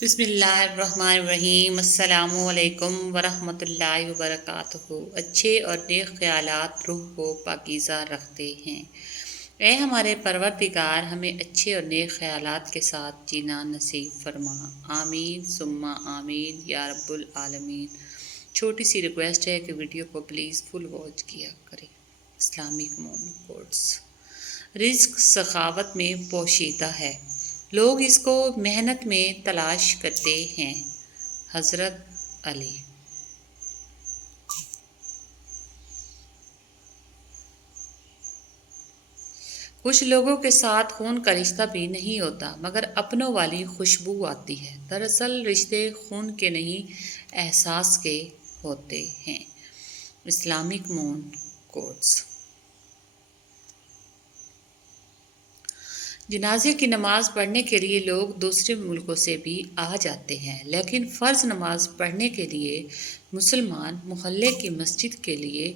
بسم اللہ الرحمن الرحیم۔ السلام علیکم ورحمۃ اللہ وبرکاتہ۔ اچھے اور نیک خیالات روح کو پاکیزہ رکھتے ہیں۔ اے ہمارے پروردگار، ہمیں اچھے اور نیک خیالات کے ساتھ جینا نصیب فرما۔ آمین ثم آمین یا رب العالمین۔ چھوٹی سی ریکویسٹ ہے کہ ویڈیو کو پلیز فل واچ کیا کریں۔ اسلامک مومن کوٹس۔ رزق سخاوت میں پوشیدہ ہے، لوگ اس کو محنت میں تلاش کرتے ہیں۔ حضرت علی۔ کچھ لوگوں کے ساتھ خون کا رشتہ بھی نہیں ہوتا مگر اپنوں والی خوشبو آتی ہے۔ دراصل رشتے خون کے نہیں، احساس کے ہوتے ہیں۔ اسلامک مون کوٹس۔ جنازے کی نماز پڑھنے کے لیے لوگ دوسرے ملکوں سے بھی آ جاتے ہیں، لیکن فرض نماز پڑھنے کے لیے مسلمان محلے کی مسجد کے لیے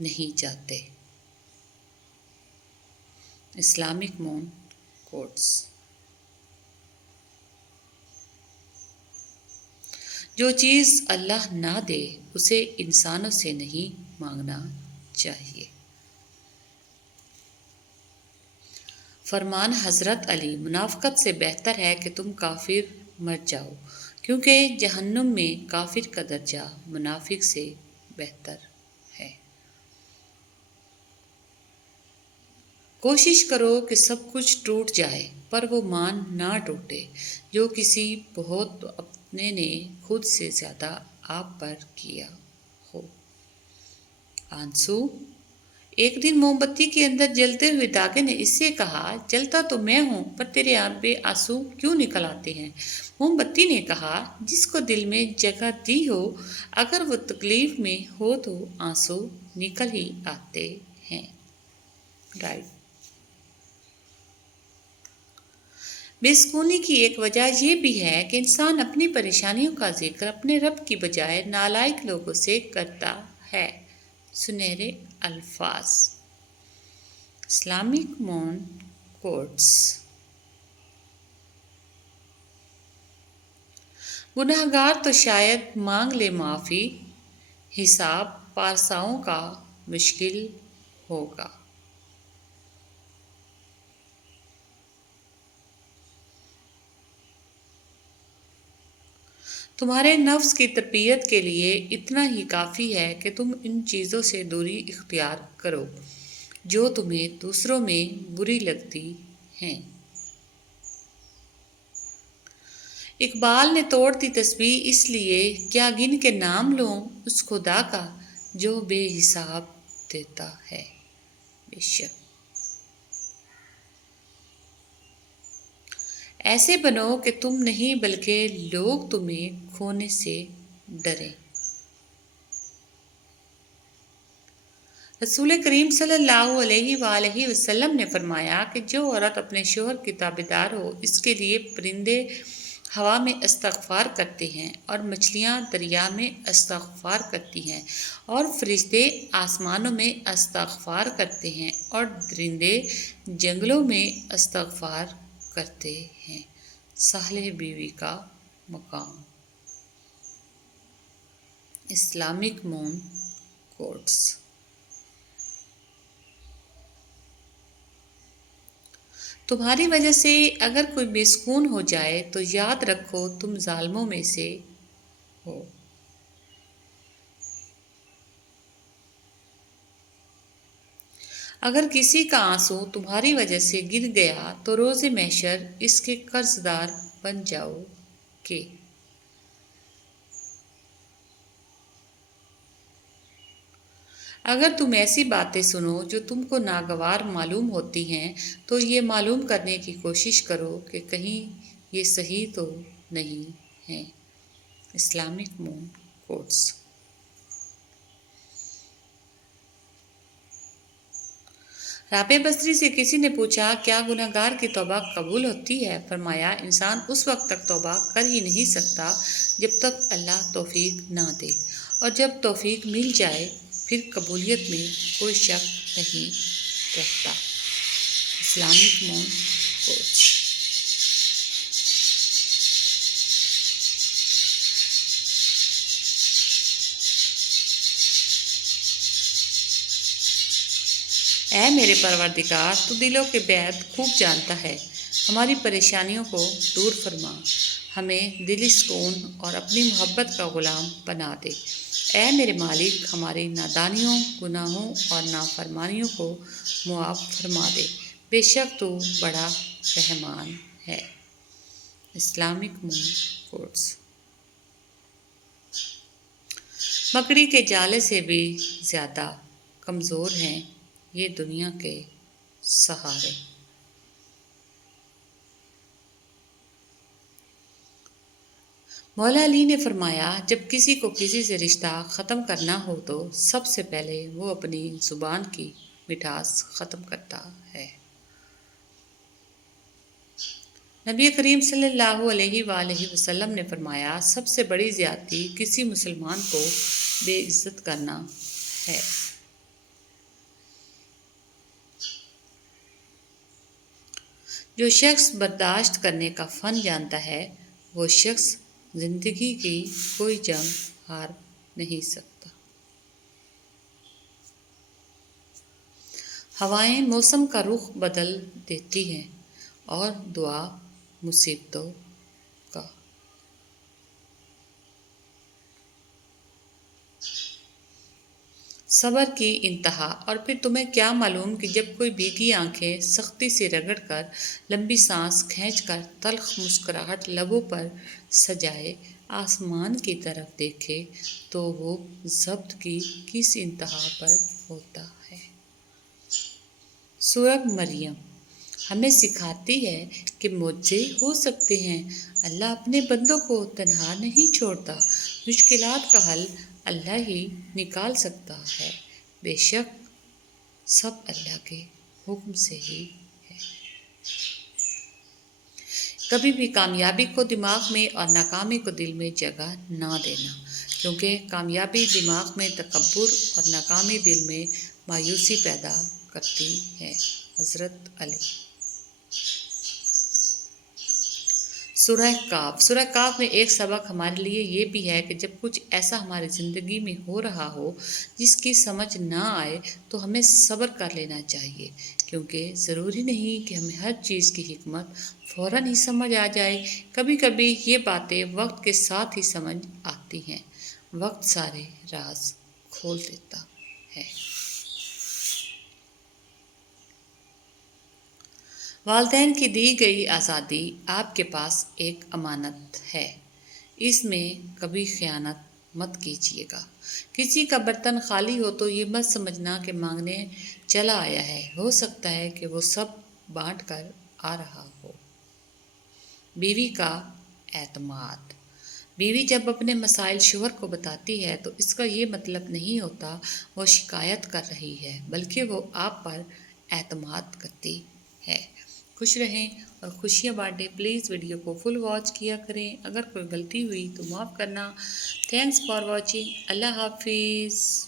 نہیں جاتے۔ اسلامک مون کوٹس۔ جو چیز اللہ نہ دے اسے انسانوں سے نہیں مانگنا چاہیے۔ فرمان حضرت علی، منافقت سے بہتر ہے کہ تم کافر مر جاؤ، کیونکہ جہنم میں کافر کا درجہ منافق سے بہتر ہے۔ کوشش کرو کہ سب کچھ ٹوٹ جائے پر وہ مان نہ ٹوٹے جو کسی بہت اپنے نے خود سے زیادہ آپ پر کیا ہو۔ آنسو۔ ایک دن موم بتی کے اندر جلتے ہوئے داغے نے اس سے کہا، جلتا تو میں ہوں پر تیرے آنکھ میں آنسو کیوں نکل آتے ہیں؟ موم بتی نے کہا، جس کو دل میں جگہ دی ہو، اگر وہ تکلیف میں ہو تو آنسو نکل ہی آتے ہیں۔ رائٹ۔ بے سکونی کی ایک وجہ یہ بھی ہے کہ انسان اپنی پریشانیوں کا ذکر اپنے رب کی بجائے نالائق لوگوں سے کرتا ہے۔ سنہرے الفاظ۔ اسلامک مون کوٹس۔ گنہگار تو شاید مانگ لے معافی، حساب پارساؤں کا مشکل ہوگا۔ تمہارے نفس کی تربیت کے لیے اتنا ہی کافی ہے کہ تم ان چیزوں سے دوری اختیار کرو جو تمہیں دوسروں میں بری لگتی ہیں۔ اقبال نے توڑ دی تسبیح اس لیے، کیا گن کے نام لوں اس خدا کا جو بے حساب دیتا ہے۔ بے شک۔ ایسے بنو کہ تم نہیں بلکہ لوگ تمہیں کھونے سے ڈریں۔ رسول کریم صلی اللہ علیہ وآلہ وسلم نے فرمایا کہ جو عورت اپنے شوہر کی تابعدار ہو، اس کے لیے پرندے ہوا میں استغفار کرتے ہیں اور مچھلیاں دریا میں استغفار کرتی ہیں اور فرشتے آسمانوں میں استغفار کرتے ہیں اور درندے جنگلوں میں استغفار کرتے ہیں۔ صالح بیوی کا مقام۔ اسلامک مون کوٹس۔ تمہاری وجہ سے اگر کوئی بے سکون ہو جائے تو یاد رکھو تم ظالموں میں سے ہو۔ اگر کسی کا آنسو تمہاری وجہ سے گر گیا تو روز محشر اس کے قرض دار بن جاؤ گے۔ اگر تم ایسی باتیں سنو جو تم کو ناگوار معلوم ہوتی ہیں تو یہ معلوم کرنے کی کوشش کرو کہ کہیں یہ صحیح تو نہیں ہیں۔ اسلامک مون کوٹس۔ رابعہ بصری سے کسی نے پوچھا، کیا گنہگار کی توبہ قبول ہوتی ہے؟ فرمایا، انسان اس وقت تک توبہ کر ہی نہیں سکتا جب تک اللہ توفیق نہ دے، اور جب توفیق مل جائے پھر قبولیت میں کوئی شک نہیں رکھتا۔ اسلامک مون کوٹس۔ اے میرے پروردگار، تو دلوں کے بیت خوب جانتا ہے، ہماری پریشانیوں کو دور فرما، ہمیں دلی سکون اور اپنی محبت کا غلام بنا دے۔ اے میرے مالک، ہماری نادانیوں، گناہوں اور نافرمانیوں کو معاف فرما دے، بے شک تو بڑا رحمان ہے۔ اسلامک مون کوٹس۔ مکڑی کے جالے سے بھی زیادہ کمزور ہیں یہ دنیا کے سہارے۔ مولا علی نے فرمایا، جب کسی کو کسی سے رشتہ ختم کرنا ہو تو سب سے پہلے وہ اپنی زبان کی مٹھاس ختم کرتا ہے۔ نبی کریم صلی اللہ علیہ وآلہ وسلم نے فرمایا، سب سے بڑی زیادتی کسی مسلمان کو بے عزت کرنا ہے۔ جو شخص برداشت کرنے کا فن جانتا ہے، وہ شخص زندگی کی کوئی جنگ ہار نہیں سکتا۔ ہوائیں موسم کا رخ بدل دیتی ہیں اور دعا مصیبتوں کا۔ صبر کی انتہا۔ اور پھر تمہیں کیا معلوم کہ جب کوئی بھیگی آنکھیں سختی سے رگڑ کر، لمبی سانس کھینچ کر، تلخ مسکراہٹ لبوں پر سجائے آسمان کی طرف دیکھے تو وہ ضبط کی کس انتہا پر ہوتا ہے۔ سورۃ مریم ہمیں سکھاتی ہے کہ معجزے ہو سکتے ہیں، اللہ اپنے بندوں کو تنہا نہیں چھوڑتا، مشکلات کا حل اللہ ہی نکال سکتا ہے، بے شک سب اللہ کے حکم سے ہی ہے۔ کبھی بھی کامیابی کو دماغ میں اور ناکامی کو دل میں جگہ نہ دینا، کیونکہ کامیابی دماغ میں تکبر اور ناکامی دل میں مایوسی پیدا کرتی ہے۔ حضرت علی۔ سورہ کاف۔ سورہ کاف میں ایک سبق ہمارے لیے یہ بھی ہے کہ جب کچھ ایسا ہماری زندگی میں ہو رہا ہو جس کی سمجھ نہ آئے تو ہمیں صبر کر لینا چاہیے، کیونکہ ضروری نہیں کہ ہمیں ہر چیز کی حکمت فوراً ہی سمجھ آ جائے۔ کبھی کبھی یہ باتیں وقت کے ساتھ ہی سمجھ آتی ہیں۔ وقت سارے راز کھول دیتا ہے۔ والدین کی دی گئی آزادی آپ کے پاس ایک امانت ہے، اس میں کبھی خیانت مت کیجیے گا۔ کسی کا برتن خالی ہو تو یہ مت سمجھنا کہ مانگنے چلا آیا ہے، ہو سکتا ہے کہ وہ سب بانٹ کر آ رہا ہو۔ بیوی کا اعتماد۔ بیوی جب اپنے مسائل شوہر کو بتاتی ہے تو اس کا یہ مطلب نہیں ہوتا وہ شکایت کر رہی ہے، بلکہ وہ آپ پر اعتماد کرتی ہے۔ خوش رہیں اور خوشیاں بانٹیں۔ پلیز ویڈیو کو فل واچ کیا کریں، اگر کوئی غلطی ہوئی تو معاف کرنا۔ Thanks for watching. اللہ حافظ۔